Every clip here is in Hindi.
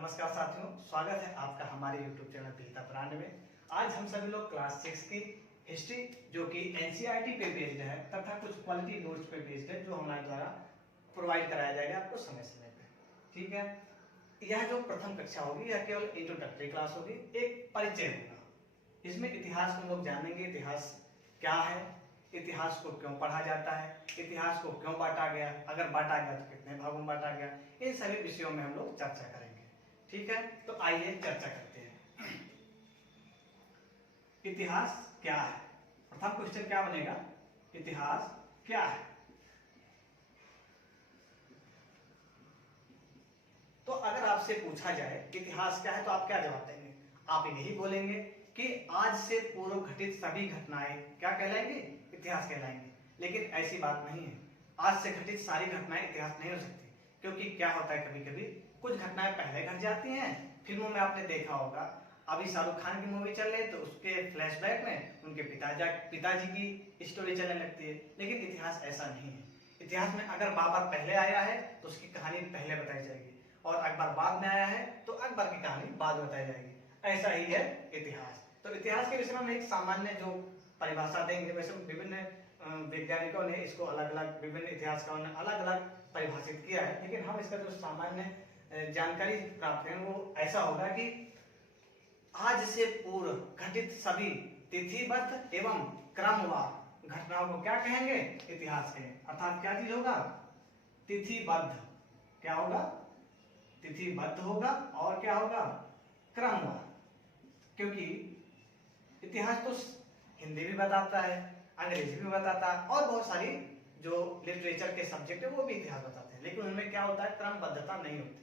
नमस्कार साथियों, स्वागत है आपका हमारे YouTube चैनल विहिता पुराण में। आज हम सभी लोग क्लास 6 की हिस्ट्री जो कि एनसीईआरटी पे बेस्ड है तथा कुछ क्वालिटी नोट्स पे बेस्ड है जो हमारे द्वारा प्रोवाइड कराया जाएगा आपको समय समय पे। ठीक है, यह जो प्रथम कक्षा होगी यह केवल इंट्रोडक्टरी क्लास होगी, एक परिचय होगा। इसमें इतिहास को हम लोग जानेंगे, इतिहास क्या है, इतिहास को क्यों पढ़ा जाता है, इतिहास को क्यों बांटा गया, अगर बांटा गया तो कितने भागों में बांटा गया, इन सभी विषयों में हम लोग चर्चा करेंगे। ठीक है, तो आइए चर्चा करते हैं। इतिहास क्या है? प्रथम क्वेश्चन क्या बनेगा, इतिहास क्या है? तो अगर आपसे पूछा जाए इतिहास क्या है तो आप क्या जवाब देंगे? आप यही बोलेंगे कि आज से पूर्व घटित सभी घटनाएं क्या कहलाएंगे? इतिहास कहलाएंगे। लेकिन ऐसी बात नहीं है, आज से घटित सारी घटनाएं इतिहास नहीं हो सकती, क्योंकि क्या होता है कभी कभी कुछ घटनाएं पहले घट जाती हैं। फिल्मों में आपने देखा होगा, अभी शाहरुख खान की मूवी चल रही है तो उसके फ्लैशबैक में उनके पिताजी की स्टोरी चलने लगती है। लेकिन इतिहास ऐसा नहीं है। इतिहास में अगर बाबर पहले आया है तो उसकी कहानी पहले बताई जाएगी, और अकबर बाद में आया है तो अकबर की कहानी बाद में बताई जाएगी। ऐसा ही है इतिहास। तो इतिहास के विषय में हम एक सामान्य जो परिभाषा देंगे, वैसे विभिन्न वैज्ञानिकों ने इसको अलग अलग, विभिन्न इतिहासकारों ने अलग अलग परिभाषित किया है, लेकिन हम इसका जो सामान्य जानकारी प्राप्त करें वो ऐसा होगा कि आज से पूर्व घटित सभी तिथिबद्ध एवं क्रमवार घटनाओं को क्या कहेंगे? इतिहास कहेंगे। अर्थात क्या चीज होगा? तिथिबद्ध। क्या होगा? तिथिबद्ध होगा, और क्या होगा? क्रमवार। क्योंकि इतिहास तो हिंदी भी बताता है, अंग्रेजी भी बताता है, और बहुत सारी जो लिटरेचर के सब्जेक्ट है वो भी इतिहास बताते हैं, लेकिन उनमें क्या होता है? क्रमबद्धता नहीं होती है।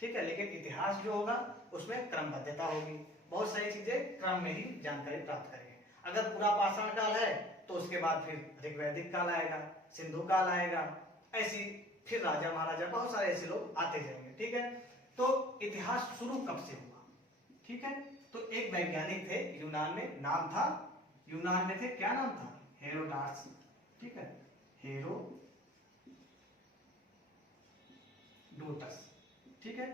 ठीक है, लेकिन इतिहास जो होगा उसमें क्रमबद्धता होगी। बहुत सारी चीजें क्रम में ही जानकारी प्राप्त करेंगे। अगर पूरा पाषाण काल है तो उसके बाद फिर ऋग्वैदिक काल आएगा, सिंधु काल आएगा, ऐसी फिर राजा महाराजा, बहुत सारे ऐसे लोग आते जाएंगे। ठीक है, तो इतिहास शुरू कब से हुआ? ठीक है, तो एक वैज्ञानिक थे यूनान में, नाम था, यूनान में थे, क्या नाम था? हेरोडाटस। ठीक है, हेरोडोटस। ठीक है,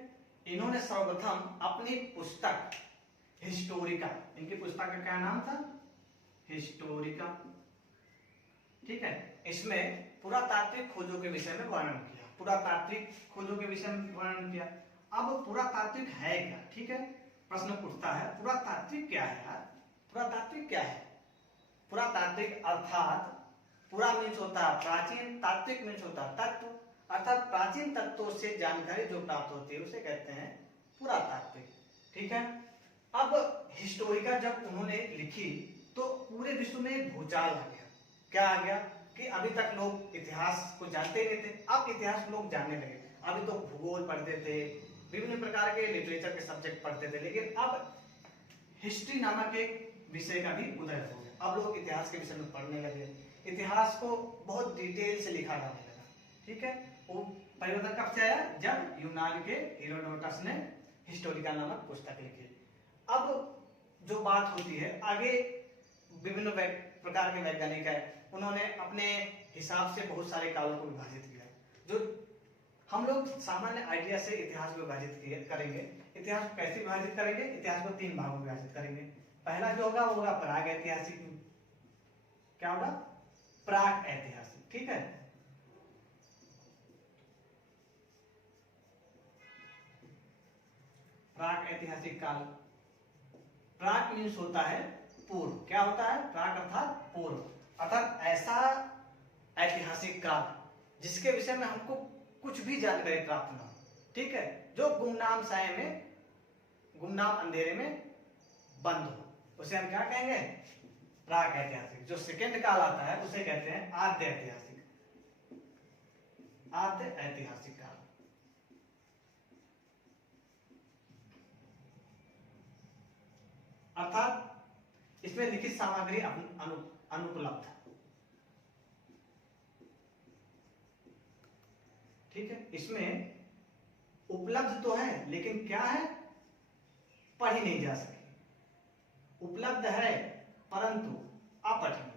इन्होंने सर्वप्रथम अपनी पुस्तक हिस्टोरिका, इनकी पुस्तक का क्या नाम था? हिस्टोरिका। ठीक है, इसमें पुरातात्विक खोजों के विषय में वर्णन किया, पुरातात्विक खोजों के विषय में वर्णन किया। अब पुरातात्विक है क्या? ठीक है, प्रश्न उठता है पुरातात्विक क्या है यार? पुरातात्विक क्या है? पुरातात्विक अर्थात पुरा मीन्स होता है प्राचीन, तात्विक मीन्स होता है तत्व, अर्थात प्राचीन तत्वों से जानकारी जो प्राप्त होती है उसे कहते हैं पुरातात्विक। ठीक है, अब हिस्टोरिका जब उन्होंने लिखी तो पूरे विश्व में भूचाल आ गया। क्या आ गया? कि अभी तक लोग इतिहास को जानते नहीं थे, अब इतिहास को लोग जानने लगे। अभी तो भूगोल पढ़ते थे, विभिन्न प्रकार के लिटरेचर के सब्जेक्ट पढ़ते थे, लेकिन अब हिस्ट्री नामक एक विषय का भी उदय हो गया। अब लोग इतिहास के विषय में पढ़ने लगे, इतिहास को बहुत डिटेल से लिखा जाने लगा। ठीक है, वो परिवर्तन कब से आया? जब यूनान के हेरोडोटस ने हिस्टोरिका नामक पुस्तक लिखी। अब जो बात होती है आगे, विभिन्न प्रकार के वैज्ञानिक है, उन्होंने अपने हिसाब से बहुत सारे कालों को विभाजित किया। जो हम लोग सामान्य आइडिया से इतिहास को विभाजित करेंगे। इतिहास को कैसे विभाजित करेंगे? इतिहास को 3 भागों में विभाजित करेंगे। पहला जो होगा वो होगा प्राग ऐतिहासिक। क्या होगा? प्राग ऐतिहासिक। ठीक है, प्राग ऐतिहासिक काल। प्राग मीन्स होता है पूर्व। क्या होता है? प्राग अर्थात पूर्व, अर्थात ऐसा ऐतिहासिक काल जिसके विषय में हमको कुछ भी जानकारी प्राप्त ना हो। ठीक है, जो गुमनाम साए में, गुमनाम अंधेरे में बंद हो, उसे हम क्या कहेंगे? प्राग ऐतिहासिक। जो सेकेंड काल आता है उसे कहते हैं आद्य ऐतिहासिक, आद्य ऐतिहासिक काल। अर्थात इसमें लिखित सामग्री अनुपलब्ध। ठीक है, इसमें उपलब्ध तो है लेकिन क्या है? पढ़ी नहीं जा सकी। उपलब्ध है परंतु अपठनीय।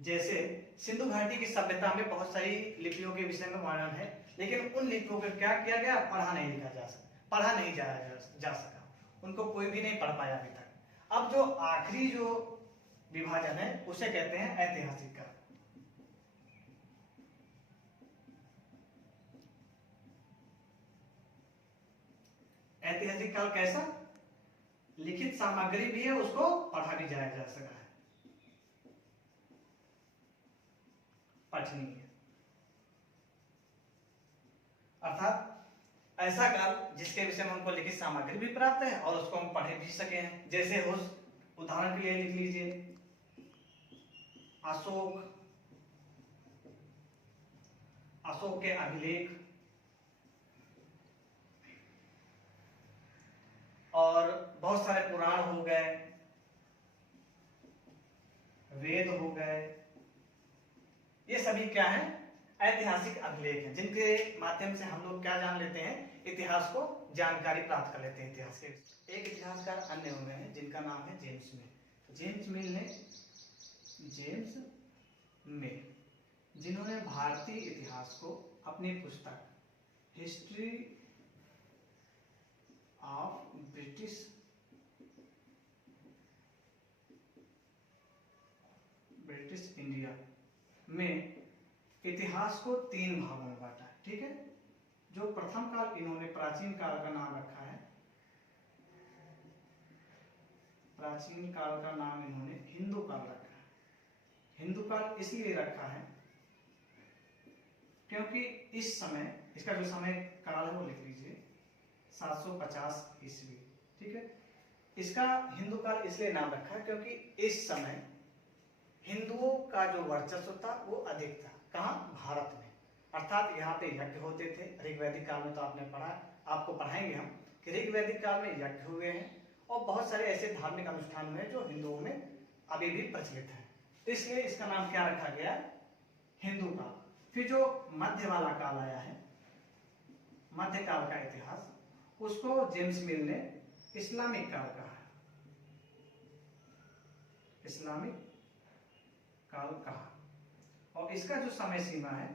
जैसे सिंधु घाटी की सभ्यता में बहुत सारी लिपियों के विषय में वर्णन है, लेकिन उन लिपियों को क्या किया गया, पढ़ा नहीं जा सका, उनको कोई भी नहीं पढ़ पाया अभी तक। अब जो आखिरी जो विभाजन है उसे कहते हैं ऐतिहासिक काल। ऐतिहासिक काल कैसा, लिखित सामग्री भी है, उसको पढ़ा भी जाया जा सका है, पठनीय, अर्थात ऐसा काल जिसके विषय में हमको लिखित सामग्री भी प्राप्त है और उसको हम पढ़ भी सके हैं। जैसे हो उदाहरण के लिए लिख लीजिए अशोक के अभिलेख, और बहुत सारे पुराण हो गए, वेद हो गए, ये सभी क्या है, ऐतिहासिक अभिलेख हैं, जिनके माध्यम से हम लोग क्या जान लेते हैं, इतिहास को जानकारी प्राप्त कर लेते हैं इतिहास के। एक इतिहासकार अन्य हुए हैं जिनका नाम है जेम्स मिल, जिन्होंने भारतीय इतिहास को अपनी पुस्तक हिस्ट्री ऑफ ब्रिटिश इंडिया में इतिहास को 3 भागों में बांटा, ठीक है। जो प्रथम काल इन्होंने प्राचीन काल का नाम रखा है, प्राचीन काल का नाम इन्होंने हिंदू काल रखा है। हिंदू काल इसलिए रखा है क्योंकि इस समय, इसका जो समय काल है वो लिख लीजिए 750 ईस्वी, ठीक है। इसका हिंदू काल इसलिए नाम रखा है क्योंकि इस समय हिंदुओं का जो वर्चस्व था वो अधिक था। कहाँ, भारत में, अर्थात यहाँ पे यज्ञ होते थे। ऋग्वैदिक काल में तो आपने पढ़ा, आपको पढ़ाएंगे हम कि ऋग्वैदिक काल में यज्ञ हुए हैं और बहुत सारे ऐसे धार्मिक अनुष्ठान हुए जो हिंदुओं में अभी भी प्रचलित है, तो इसलिए इसका नाम क्या रखा गया, हिंदू काल। फिर जो मध्य वाला काल आया है, मध्य काल का इतिहास, उसको जेम्स मिल ने इस्लामिक काल कहा है, इस्लामिक काल कहा, और इसका जो समय सीमा है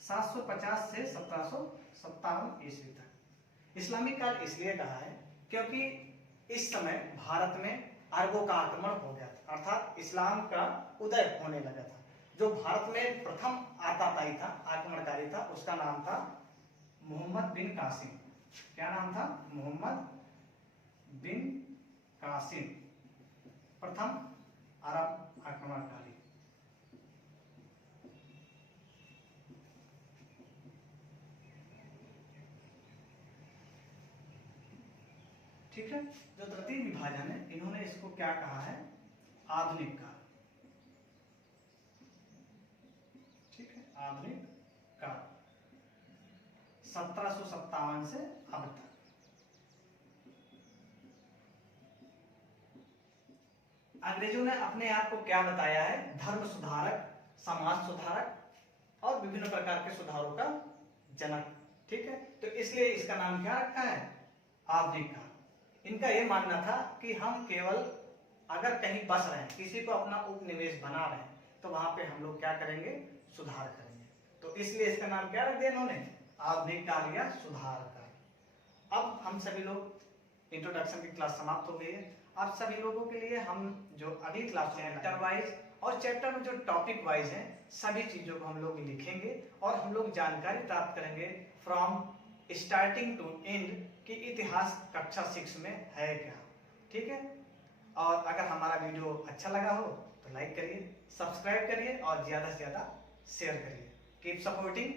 750 से 1757 ईस्वी तक। इस्लामिक काल इसलिए कहा है क्योंकि इस समय भारत में अरबों का आक्रमण हो गया था, अर्थात इस्लाम का उदय होने लगा था। जो भारत में प्रथम आतताई था, आक्रमणकारी था, उसका नाम था मोहम्मद बिन कासिम। क्या नाम था, मोहम्मद बिन कासिम, प्रथम अरब आक्रमणकारी। ठीक है। जो तृतीय विभाजन है, इन्होंने इसको क्या कहा है, आधुनिक काल, ठीक है, आधुनिक काल 1757 से अब तक। अंग्रेजों ने अपने आप को क्या बताया है, धर्म सुधारक, समाज सुधारक और विभिन्न प्रकार के सुधारों का जनक, ठीक है। तो इसलिए इसका नाम क्या रखा है, आधुनिक काल। इनका यह मानना था कि हम केवल अगर कहीं बस रहे हैं, किसी को अपना उपनिवेश बना रहे हैं, तो वहां पे हम लोग क्या करेंगे, सुधार करेंगे। तो इसलिए इसका नाम क्या रख दिया इन्होंने, आधुनिक काल या सुधार काल। अब हम सभी लोग, इंट्रोडक्शन की क्लास समाप्त हो गई है। आप सभी लोगों के लिए हम जो अगली क्लास चैप्टर वाइज और चैप्टर में जो टॉपिक वाइज है, सभी चीजों को हम लोग लिखेंगे और हम लोग जानकारी प्राप्त करेंगे फ्रॉम स्टार्टिंग टू एंड कि इतिहास कक्षा 6 में है क्या, ठीक है। और अगर हमारा वीडियो अच्छा लगा हो तो लाइक करिए, सब्सक्राइब करिए और ज्यादा से ज्यादा शेयर करिए। Keep supporting